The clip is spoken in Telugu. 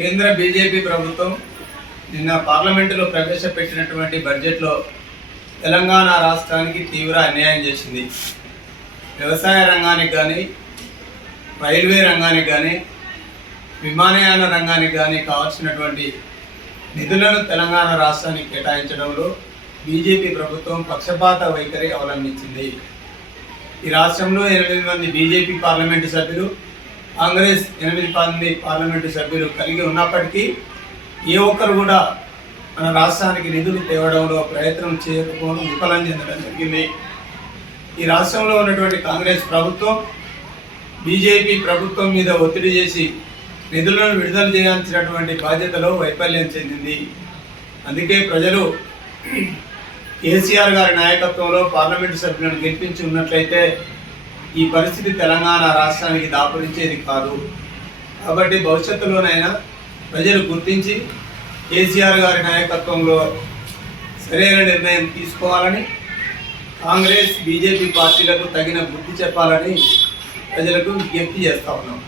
కేంద్ర బీజేపీ ప్రభుత్వం నిన్న పార్లమెంటులో ప్రవేశపెట్టినటువంటి బడ్జెట్లో తెలంగాణ రాష్ట్రానికి తీవ్ర అన్యాయం చేసింది. వ్యవసాయ రంగానికి కానీ, రైల్వే రంగానికి కానీ, విమానయాన రంగానికి కానీ కావాల్సినటువంటి నిధులను తెలంగాణ రాష్ట్రానికి కేటాయించడంలో బీజేపీ ప్రభుత్వం పక్షపాత వైఖరి అవలంబించింది. ఈ రాష్ట్రంలో 8 మంది బీజేపీ పార్లమెంటు సభ్యులు, కాంగ్రెస్ 8 మంది పార్లమెంటు సభ్యులు కలిగి ఉన్నప్పటికీ ఏ ఒక్కరు కూడా మన రాష్ట్రానికి నిధులు తేవడంలో ప్రయత్నం చేయకపోవడం విఫలం చెందడం జరిగింది. ఈ రాష్ట్రంలో ఉన్నటువంటి కాంగ్రెస్ ప్రభుత్వం బీజేపీ ప్రభుత్వం మీద ఒత్తిడి చేసి నిధులను విడుదల చేయాల్సినటువంటి బాధ్యతలో వైఫల్యం చెందింది. అందుకే ప్రజలు కేసీఆర్ గారి నాయకత్వంలో పార్లమెంటు సభ్యులను గెలిపించి ఉన్నట్లయితే ఈ పరిస్థితి తెలంగాణ రాష్ట్రానికి దాపురించేది కాదు. కాబట్టి భవిష్యత్తులోనైనా ప్రజలు గుర్తించి కేసీఆర్ గారి నాయకత్వంలో సరైన నిర్ణయం తీసుకోవాలని, కాంగ్రెస్ బీజేపీ పార్టీలకు తగిన బుద్ధి చెప్పాలని ప్రజలకు విజ్ఞప్తి చేస్తా ఉన్నాం.